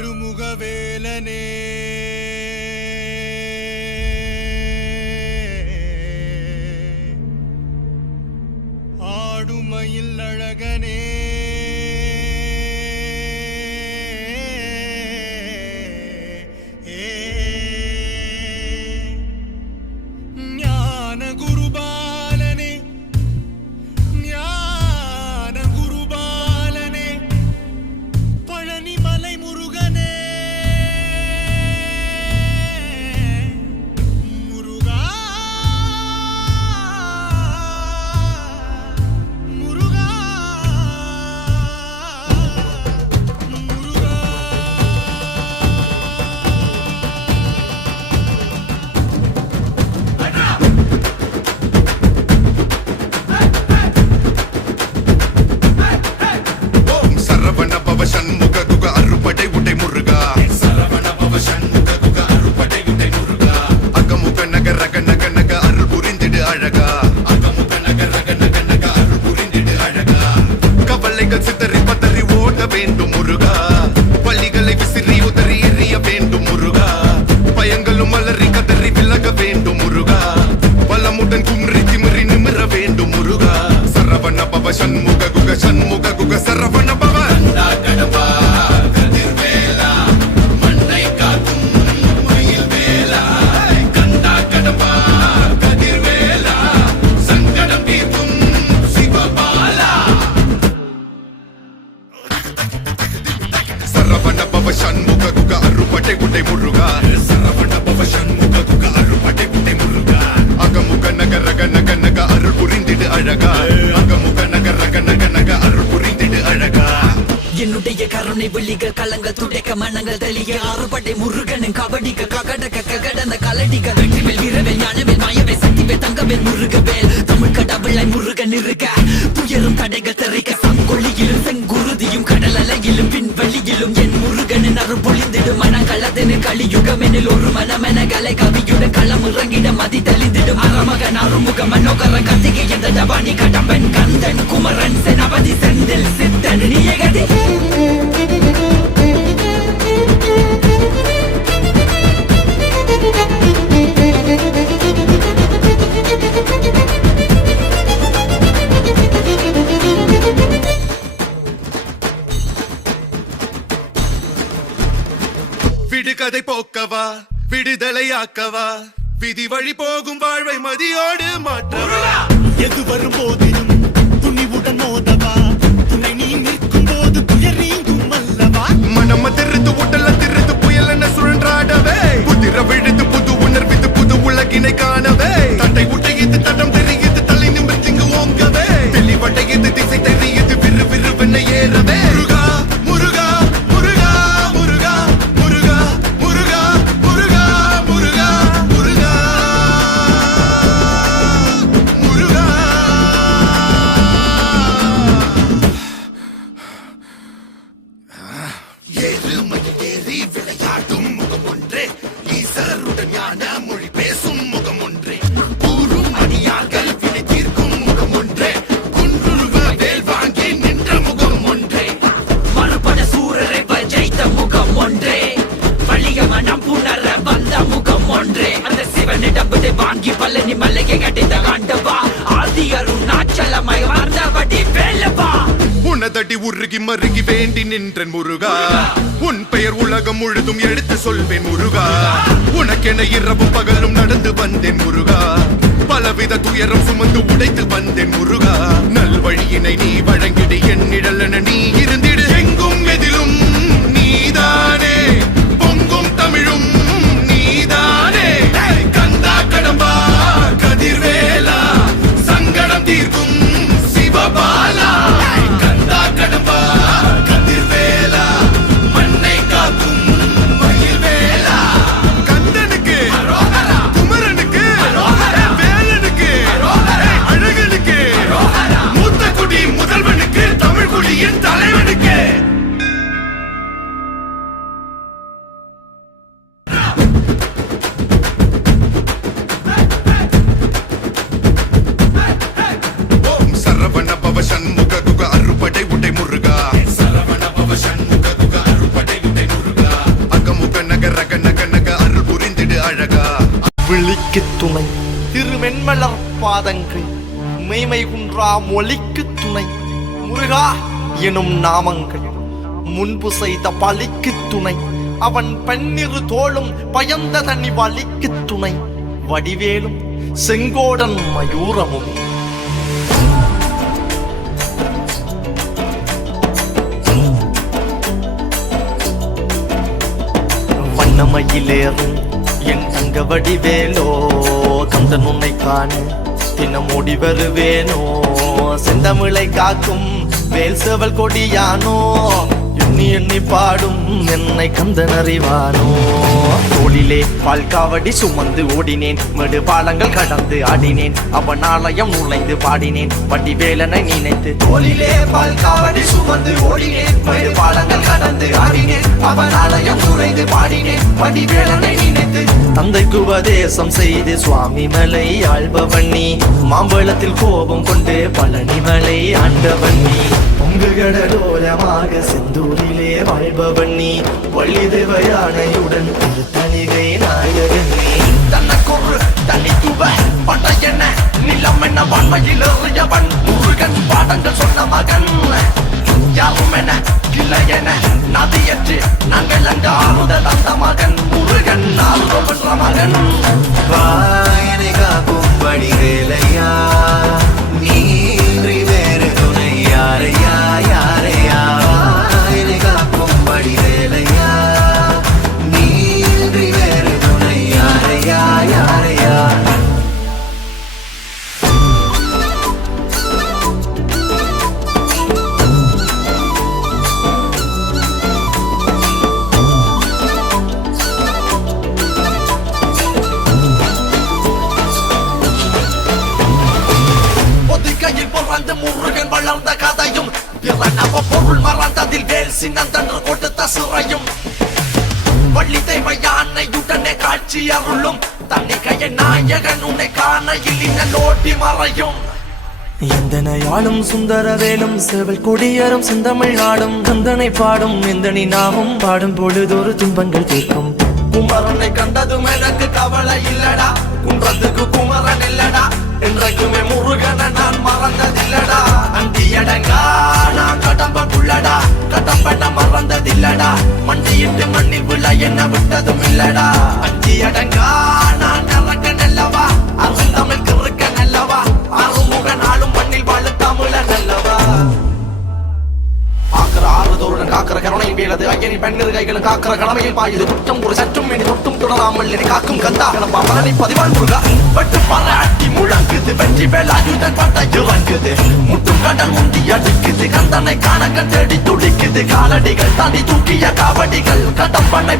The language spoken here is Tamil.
ஆறுமுகவேலனே ஆடுமயில் அழகனே ஞான குருபாலனே ஞான குருபாலனே பழனிமலை முருகனே முருகா முருகா முருகா சரவண பவ சண்முக குக அறுபடை உடை முருகா சரவண பவ சண்முக குக அறுபடை உடை முருகா அகமுக நக ரக நக நக அருள் புரிந்திடு அழகா அகமுக நக ரக நக நக அருள் புரிந்திடு அழகா கவலைகள் சிதறி பதறி ஓட வேண்டும் முருகா பள்ளிகளை விசிறி உதறி எறிய வேண்டும் முருகா பயங்களும் மலரி கதறி விலக வேண்டும் முருகா பலமுடன் கும்ரி திமிரி நிமிர வேண்டும் முருகா சரவண பவ சண்முக குக சரவண பவ கடம்பா கதிர்வேலா மண்ணை காக்கும் மயில் வேலா கண்டா கடம்பா கதிர்வேலா சங்கடம் தீர்க்கும் சிவபாலா சரவண பவ சண்முக குக அறுபடை உடை முருகா சரவண பவ சண்முக குக அறுபடை உடை முருகா அகமுக நக ரக நக நக அருள் புரிந்திடு அழகா அகமுக நக ரக நக நக அருள் புரிந்திடு அழகா என்னுடைய கருணை விழிகள் கலங்க துடைக்க மனங்கள் தெளிய ஆறுபடை முருகனின் கபடிக்க ககடக்க ககடந்த கலடிக்க வெற்றிவேல் வீரவேல் ஞானவேல் மாயவேல் சக்திவேல் தங்கவேல் முருகவேல் தமிழ் கடவுளாய் முருகன் இருக்க துயரும் தடைகள் தெரிக்க சங்கொழியிலும் செங்குருதியும் கடல் அலையிலும் பின்வழியிலும் என் முருகனின் அருள் பொழிந்திடும் மனங்களதென கலியுகமெனில் ஒரு மனமென கலை கவியுடன் களம் இறங்கிட மதி தெளிந்திடும் அறமகன் அருமுக மனோகர கத்திகை எந்த டபானி கடம்பன் கந்தன் குமரன் செனபதி செந்தில் சித்தன் நீயகதி விடுகதை போக்கவா விடுதலையாக்கவா விதி வழி போகும் வாழ்வை மதியோடு மாற்றவா எது வரும் போதிலும் துணிவுடன் மோதவா துணை நீ நிற்கும் போது துயர் நீங்கும் அல்லவா மனம திருத்து உடல திருத்து புயல் என சுழன்றாடவே புதிர விழுது புது உணர்விது புது உலகினை காணவே தட்டை உடையது தடம் தெரியுது தலை நிமிர்த்திங்கு ஓங்கவே தெளிவடையது திசை தெரியுது விறு விறுவென ஏறவே முருகா முருகா முருகா முருகா முருகா முருகா முருகா முருகா முருகா முருகா ஏறுமதி ஏறி விளையாடும் முகம் ஒன்றே ஈசருடன் ஞான மொழி பேசும் முகம் ஒன்றே கூறும் அடியார்கள் வினை தீர்க்கும் முகம் ஒன்றே குன்றுருவ வேல் வாங்கி நின்ற முகம் ஒன்றே மறுபட சூரரை ஜெயித்த முகம் ஒன்றே வலிய மனம் புணர வந்த முகம் ஒன்றே அந்த சிவனிடம் விதை வாங்கி பழனி மலையை கட்டித்த ஆண்டவா ஆதி அருணாச்சலமாய் வாழ்ந்தபடி வேலவா உனதடி உருகி மருகி வேண்டி நின்றன் முருகா உன் பெயர் உலகம் முழுதும் எடுத்து சொல்வேன் முருகா உனக்கென இரவும் பகலும் நடந்து வந்தேன் முருகா பலவித துயரம் சுமந்து உடைத்து வந்தேன் முருகா நல்வழியினை நீ வழங்கிடு என் நிழலென நீ இருந்திடு எங்கும் எதிலும் நீதானே பொங்கும் தமிழும் நீதானே கந்தா கடம்பா கதிர்வேலா சங்கடம் தீர்க்கும் சிவபாலா கந்தா கடம்பா கதிர்வேலா மண்ணை காக்கும் மயில் வேலா கந்தனுக்கு குமரனுக்கு வேலனுக்கு அழகனுக்கு மூத்த குடி முதல்வனுக்கு தமிழ் குடியின் தலைவன் வழிக்கு துணை திருமென்மலர் பாதங்கள் மெய்மை குன்றா மொழிக்கு துணை முருகா எனும் நாமங்கள் முன்பு செய்த பழிக்கு துணை அவன் பன்னிரு தோளும் பயந்த தனி வலிக்கு துணை வடிவேலும் செங்கோடன் மயூரமும் வண்ணமயிலேறும் என் தங்க வடிவேலோ கந்தன் உன்னை காண தினம் ஓடி வருவேனோ செந்தமிழை காக்கும் வேல் சேவல் கொடியானோ எண்ணி எண்ணி பாடும் என்னை கந்தன் அறிவானோ தோளிலே பால் காவடி சுமந்து ஓடினேன் மேடு பாலங்கள் கடந்து ஆடினேன் அவன் ஆலயம் நுழைந்து பாடினேன் வடிவேலனை நினைத்து தோளிலே பால் காவடி சுமந்து ஓடினேன் மேடு பாலங்கள் கடந்து ஆடினேன் அவன் ஆலயம் நுழைந்து பாடினேன் வடிவேலனை நினைத்து தந்தைக்கு உபதேசம் செய்து சுவாமி மலை ஆள்பவன் நீ மாம்பழத்தில் கோபம் கொண்டு பழனி மலை ஆண்டவன் நீ பொங்கு கடலோரமாக செந்தூரிலே வாழ்பவன் நீ வள்ளி தேவயானையுடன் திருத்தணிகை நாயகன் நீ தன்னக்கொரு தனித்துவ பண்டைய நிலம் என்ன வன்மையில் எறியவன் முருகன் பாடங்கள் சொன்ன மகன் யாரும் என இல்லை என நதியற்று நாங்கள் அங்கு ஆறுத தந்த மகன் முருகன் ஆறுதல் பெற்ற மகன் வாயனை காக்கும் வடிவேலையா நீன்றி வேறு துணை யாரையா யாரையா வாயனை காக்கும் வடிவேலையா நீன்றி வேறு துணை யாரையா யாரையா பொதிகையில் பிறந்து முருகன் வளர்ந்த கதையும் பிறனவ பொருள் மறந்ததில் வேல் சின்னந்தன்று கொடுத்த சிறையும் வள்ளி தெய்வ யானையுடனே காட்சி அருளும் தன்னிகைய நாயகன் உன்னை காணையில் இன்னோட்டி மறையும் எந்தனையாளும் சுந்தரவேலும் சேவல் கொடியரும் செந்தமிழ் நாடும் கந்தனை பாடும் எந்தனி நாமும் பாடும் பொழுதொரு துன்பங்கள் தீர்க்கும் குமரனை கண்டதும் எனக்கு கவலை இல்லடா குன்றத்துக்கு குமரன் இல்லடா என்றைக்குமே முருகனை நான் மறந்ததில்லடா அண்டியடங்கா நான் கடம்பக்குள்ளடா கடம்பன மறந்ததில்லடா மண்டியிட்டு மண்ணில் விழ என்ன விட்டதும் இல்லடா அண்டியடங்கா நான் கறக்கன் அல்லவா அருள் தமிழ் கிறுக்கன் அல்லவா அருமுகன் ஆளும் மண்ணில் வாழ தமிழன் அல்லவா ஆக்கிற ஆறுதோருடன் காக்கிற கருணை வேலது ஐயனி பெண்ணிரு கைகளும் காக்கிற கடமையில் பாயுது குற்றம் ஒரு சற்றும் இனி தொட்டும் தொடராமல் இனி காக்கும் கந்தா கிளம்பா மகனை பதிவான் முருகா வெட்டு பாராட்டி முழங்குது வெற்றி வேலாயுதன் பட்ட இறங்குது முட்டும் கடல் முந்தி அடிக்குது கந்தனை காண தேடி துடிக்குது காலடிகள் தாண்டி தூக்கிய காவடிகள் கடம்பனை